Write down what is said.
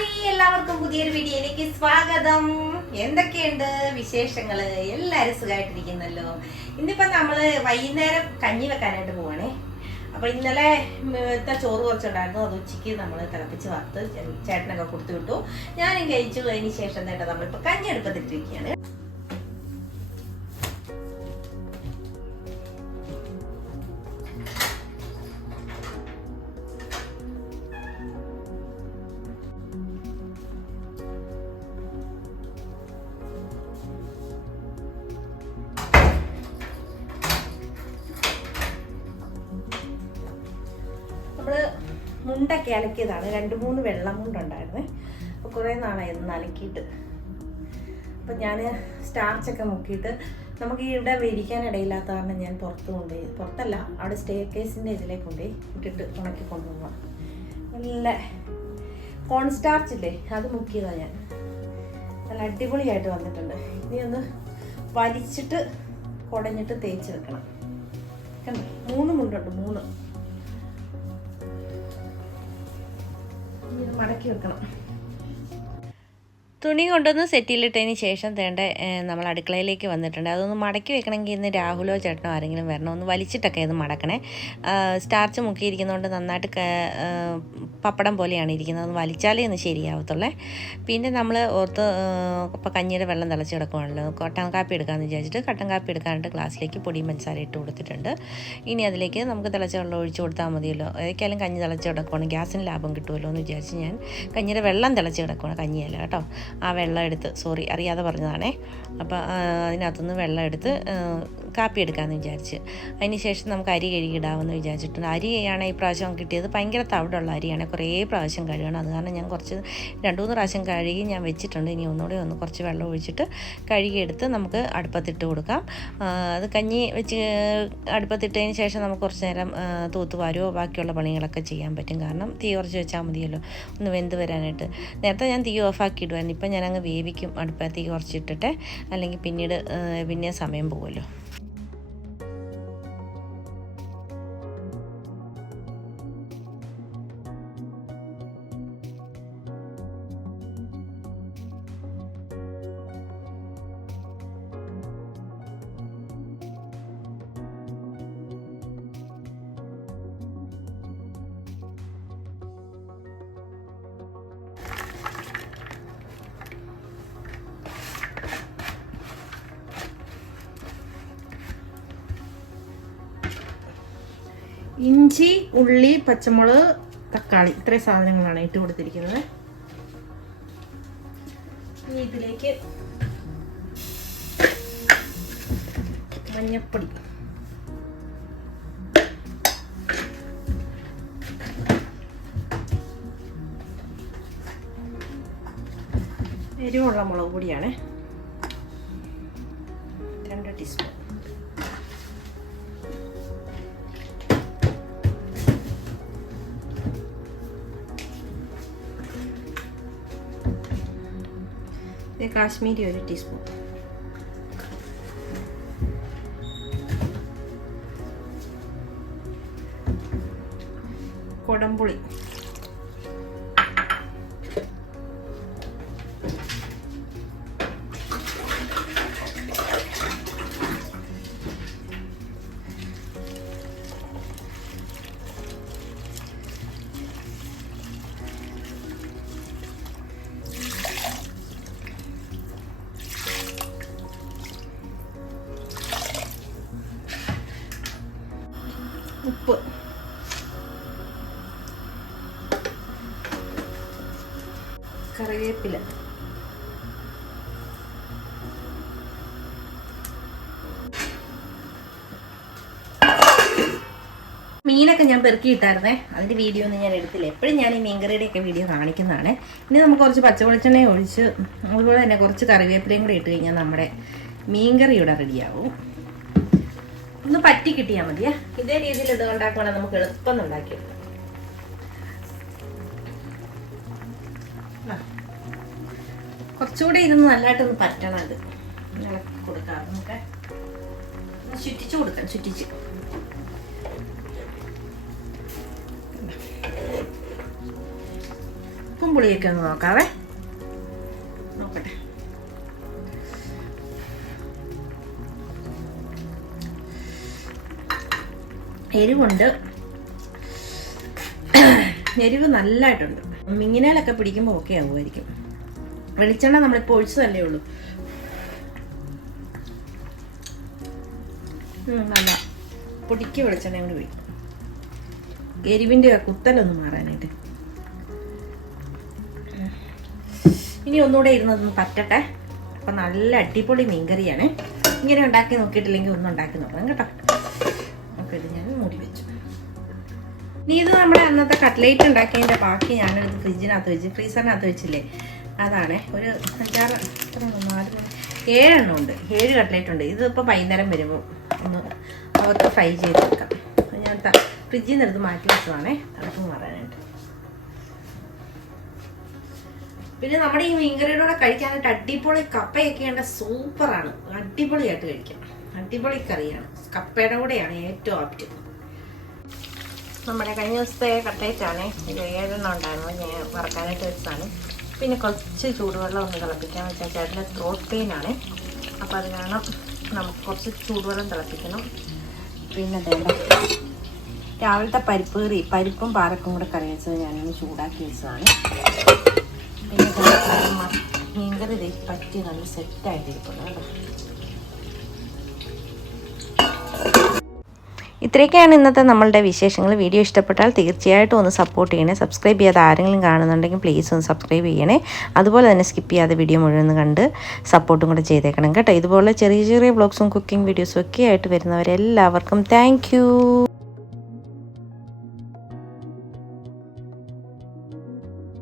Hi, എല്ലാവർക്കും പുതിയൊരു വീഡിയോയിലേക്ക് സ്വാഗതം. എന്തൊക്കെയുണ്ട് വിശേഷങ്ങള്? എല്ലാരും സുഖമായിട്ടിരിക്കുന്നല്ലോ. ഇന്നിപ്പോ നമ്മള് വൈകുന്നേരം കഞ്ഞി വെക്കാനായിട്ട് പോവാണേ. അപ്പൊ ഇന്നലെ ചോറ് കുറച്ചുണ്ടായിരുന്നു. അത് ഉച്ചയ്ക്ക് നമ്മൾ തിളപ്പിച്ച് വറുത്ത് ചേട്ടനൊക്കെ കൊടുത്തു വിട്ടു. ഞാനും കഴിച്ചു. അതിന് ശേഷം തന്നെ നമ്മളിപ്പോ കഞ്ഞി അടുപ്പത്തിട്ടിരിക്കുകയാണ്. മുണ്ടൊക്കെ അലക്കിയതാണ്. 2-3 വെള്ളം മുണ്ടുണ്ടായിരുന്നേ. അപ്പോൾ കുറേ നാളായിരുന്നു അലക്കിയിട്ട്. അപ്പം ഞാൻ സ്റ്റാർച്ചൊക്കെ മുക്കിയിട്ട് നമുക്ക് ഇവിടെ വിരിക്കാൻ ഇടയില്ലാത്ത കാരണം ഞാൻ പുറത്തല്ല, അവിടെ സ്റ്റേ കേസിൻ്റെ ഇതിലേക്ക് കൊണ്ടുപോയി ഇട്ടിട്ട് ഉണക്കി കൊണ്ടുപോകാം. നല്ല കോൺ സ്റ്റാർച്ചില്ലേ, അത് മുക്കിയതാണ് ഞാൻ. നല്ല അടിപൊളിയായിട്ട് വന്നിട്ടുണ്ട്. ഇനി ഒന്ന് വലിച്ചിട്ട് കുടഞ്ഞിട്ട് തേച്ച് വെക്കണം. കണ്ടോ, 3 മുണ്ടുണ്ട്. 3 മടക്കി വെക്കണം. തുണി കൊണ്ടൊന്ന് സെറ്റിലിട്ടതിന് ശേഷം നമ്മൾ അടുക്കളയിലേക്ക് വന്നിട്ടുണ്ട്. അതൊന്ന് മടക്കി വെക്കണമെങ്കിൽ ഇന്ന് രാഹുലോ ചേട്ടനോ ആരെങ്കിലും വരണം. ഒന്ന് വലിച്ചിട്ടൊക്കെ ഇത് മടക്കണേ. സ്റ്റാർച്ച് മുക്കിയിരിക്കുന്നതുകൊണ്ട് നന്നായിട്ട് പപ്പടം പോലെയാണ് ഇരിക്കുന്നത്. ഒന്ന് വലിച്ചാലേ ഒന്ന് ശരിയാവത്തുള്ളേ. പിന്നെ നമ്മൾ ഇപ്പോൾ കഞ്ഞിയുടെ വെള്ളം തിളച്ച് കിടക്കുവാണല്ലോ. കട്ടൻ കാപ്പി എടുക്കാമെന്ന് വിചാരിച്ചിട്ട് കട്ടൻ കാപ്പി എടുക്കാനായിട്ട് ഗ്ലാസ്സിലേക്ക് പൊടിയും പഞ്ചസാര ഇട്ട് കൊടുത്തിട്ടുണ്ട്. ഇനി അതിലേക്ക് നമുക്ക് തിളച്ച വെള്ളം ഒഴിച്ച് കൊടുത്താൽ മതിയല്ലോ. ഏതൊക്കെയാലും കഞ്ഞി തിളച്ച് കിടക്കുവാണ്, ഗ്യാസിന് ലാഭം കിട്ടുമല്ലോ എന്ന് വിചാരിച്ച് ഞാൻ കഞ്ഞിയുടെ വെള്ളം തിളച്ച് കിടക്കുവാണ്, കഞ്ഞിയല്ല കേട്ടോ. ആ വെള്ളം എടുത്ത്, അറിയാതെ പറഞ്ഞതാണേ. അപ്പോൾ അതിനകത്തുനിന്ന് വെള്ളം എടുത്ത് കാപ്പി എടുക്കാമെന്ന് വിചാരിച്ച്. അതിന് ശേഷം നമുക്ക് അരി കഴുകിയിടാമെന്ന് വിചാരിച്ചിട്ടുണ്ട്. അരിയാണ് ഈ പ്രാവശ്യം കിട്ടിയത്. ഭയങ്കര തവിടുള്ള അരിയാണ്. കുറേ പ്രാവശ്യം കഴുകണം. അത് കാരണം ഞാൻ 2-3 പ്രാവശ്യം കഴുകി ഞാൻ വെച്ചിട്ടുണ്ട്. ഇനി ഒന്നുകൂടെ കുറച്ച് വെള്ളം ഒഴിച്ചിട്ട് കഴുകിയെടുത്ത് നമുക്ക് അടുപ്പത്തിട്ട് കൊടുക്കാം. അത് കഞ്ഞി വെച്ച് അടുപ്പത്തിട്ടതിന് ശേഷം നമുക്ക് കുറച്ച് നേരം തൂത്തുവാരോ ബാക്കിയുള്ള പണികളൊക്കെ ചെയ്യാൻ പറ്റും. കാരണം തീ കുറച്ച് വെച്ചാൽ മതിയല്ലോ ഒന്ന് വെന്ത് വരാനായിട്ട്. നേരത്തെ ഞാൻ തീ ഓഫാക്കിയിടുമായിരുന്നു. ഇപ്പം ഞാനങ്ങ് വേവിക്കും അടുപ്പത്ത് തീ കുറച്ചിട്ടിട്ട്, അല്ലെങ്കിൽ പിന്നെ സമയം പോകുമല്ലോ. ഇഞ്ചി, ഉള്ളി, പച്ചമുളക്, തക്കാളി, ഇത്രയും സാധനങ്ങളാണ് ഇട്ട് കൊടുത്തിരിക്കുന്നത്. ഇനി ഇതിലേക്ക് മഞ്ഞപ്പൊടി, എരിവുള്ള മുളക് പൊടിയാണ് 2 ടീസ്പൂൺ. കാശ്മീരി 1 ടീസ്പൂൺ. കൊടംപുളി, ഉപ്പ്, കറിവേപ്പില, മീനൊക്കെ ഞാൻ പെറുക്കിയിട്ടായിരുന്നേ. അതിൻ്റെ വീഡിയോ ഒന്നും ഞാൻ എടുത്തില്ല. എപ്പോഴും ഞാൻ ഈ മീൻകറിയുടെയൊക്കെ വീഡിയോ കാണിക്കുന്നതാണ്. ഇനി നമുക്ക് കുറച്ച് പച്ചവെളിച്ചെണ്ണ ഒഴിച്ച് അതുപോലെ തന്നെ കുറച്ച് കറിവേപ്പിലയും കൂടെ ഇട്ട് കഴിഞ്ഞാൽ നമ്മുടെ മീൻകറി ഇവിടെ റെഡിയാവും. ഒന്ന് പറ്റി കിട്ടിയാൽ മതിയേ. ഇതേ രീതിയിൽ ഇത് ഉണ്ടാക്കുവാണെങ്കിൽ നമുക്ക് എളുപ്പം ഉണ്ടാക്കിയെടുക്കാം. കുറച്ചുകൂടെ ഇരുന്ന് നല്ലതായിട്ടൊന്ന് പറ്റണം. ഇത് ഇളക്കി കൊടുക്കാം. നമുക്ക് ചുറ്റിച്ചു കൊടുക്കാം. ചുറ്റിച്ച് ഉപ്പും പുളിയൊക്കെ ഒന്ന് നോക്കാവേ. നോക്കട്ടെ. എരിവുണ്ട്, എരിവ് നല്ലതായിട്ടുണ്ട്. മിങ്ങനയിലൊക്കെ പിടിക്കുമ്പോൾ ഓക്കെ ആകുമായിരിക്കും. വെളിച്ചെണ്ണ നമ്മളിപ്പോൾ ഒഴിച്ചതല്ലേ ഉള്ളൂ. നല്ല പൊടിക്ക് വെളിച്ചെണ്ണ കൊണ്ട് പിടിക്കും, എരിവിൻ്റെ കുത്തലൊന്നും മാറാനായിട്ട്. ഇനി ഒന്നുകൂടെ ഇരുന്നതൊന്ന് പറ്റട്ടെ. അപ്പം നല്ല അടിപൊളി മീൻകറിയാണ്. ഇങ്ങനെ ഉണ്ടാക്കി നോക്കിയിട്ടില്ലെങ്കിൽ ഒന്നും ഉണ്ടാക്കി നോക്കണം കേട്ടോ. അപ്പോൾ ഇത് ഞാൻ മൂടി വെച്ചു. ഇനി ഇത് നമ്മുടെ അന്നത്തെ കട്ട്ലേറ്റ് ഉണ്ടാക്കിയതിൻ്റെ ബാക്കി ഞാനെടുത്ത് ഫ്രിഡ്ജിനകത്ത് വെച്ച്, ഫ്രീസറിനകത്ത് വെച്ചില്ലേ, അതാണ്. ഒരു 7 ഉണ്ട്. 7 കട്ട്ലേറ്റ് ഉണ്ട്. ഇതിപ്പോൾ വൈകുന്നേരം വരുമ്പോൾ ഒന്ന് അവർക്ക് ഫ്രൈ ചെയ്ത് വെക്കാം. ഞാൻ ഫ്രിഡ്ജിൽ നിന്ന് എടുത്ത് മാറ്റി വെച്ചതാണേ, തണുപ്പ് മാറാനായിട്ട്. പിന്നെ നമ്മുടെ ഈ മീൻകറിയുടെ കൂടെ കഴിക്കാനായിട്ട് അടിപൊളി കപ്പയൊക്കെ ഉണ്ട്. സൂപ്പറാണ്, അടിപൊളിയായിട്ട് കഴിക്കാം. അടിപൊളി കറിയാണ്. കപ്പയുടെ കൂടെയാണ് ഏറ്റവും ആപ്റ്റ്. നമ്മുടെ കഴിഞ്ഞ ദിവസത്തെ കട്ട്ലേറ്റാണ്. ഒരു 7 ഉണ്ടായിരുന്നു. ഞാൻ വറക്കാനായിട്ട് വെച്ചതാണ്. പിന്നെ കുറച്ച് ചൂടുവെള്ളം ഒന്ന് തിളപ്പിക്കാൻ വെച്ചാൽ ചേട്ടൻ്റെ ത്രോട്ട് പെയിനാണ്. അപ്പോൾ അത് കാരണം നമുക്ക് കുറച്ച് ചൂടുവെള്ളം തിളപ്പിക്കണം. പിന്നെ രാവിലത്തെ പരിപ്പും പാലക്കും കൂടെ കറി വെച്ചത് ഞാനിന്ന് ചൂടാക്കി വെച്ചതാണ്. പിന്നെ മീൻകറി പറ്റി നല്ല സെറ്റായിട്ടിരിക്കുന്നു കേട്ടോ. ഇത്രയൊക്കെയാണ് ഇന്നത്തെ നമ്മളുടെ വിശേഷങ്ങൾ. വീഡിയോ ഇഷ്ടപ്പെട്ടാൽ തീർച്ചയായിട്ടും ഒന്ന് സപ്പോർട്ട് ചെയ്യണേ. സബ്സ്ക്രൈബ് ചെയ്യാതെ ആരെങ്കിലും കാണുന്നുണ്ടെങ്കിൽ പ്ലീസ് ഒന്ന് സബ്സ്ക്രൈബ് ചെയ്യണേ. അതുപോലെ തന്നെ സ്കിപ്പ് ചെയ്യാതെ വീഡിയോ മുഴുവൻ കണ്ട് സപ്പോർട്ടും കൂടെ ചെയ്തേക്കണം കേട്ടോ. ഇതുപോലെ ചെറിയ ചെറിയ വ്ളോഗ്സും കുക്കിംഗ് വീഡിയോസും ഒക്കെ ആയിട്ട് വരുന്നവരെല്ലാവർക്കും താങ്ക് യു.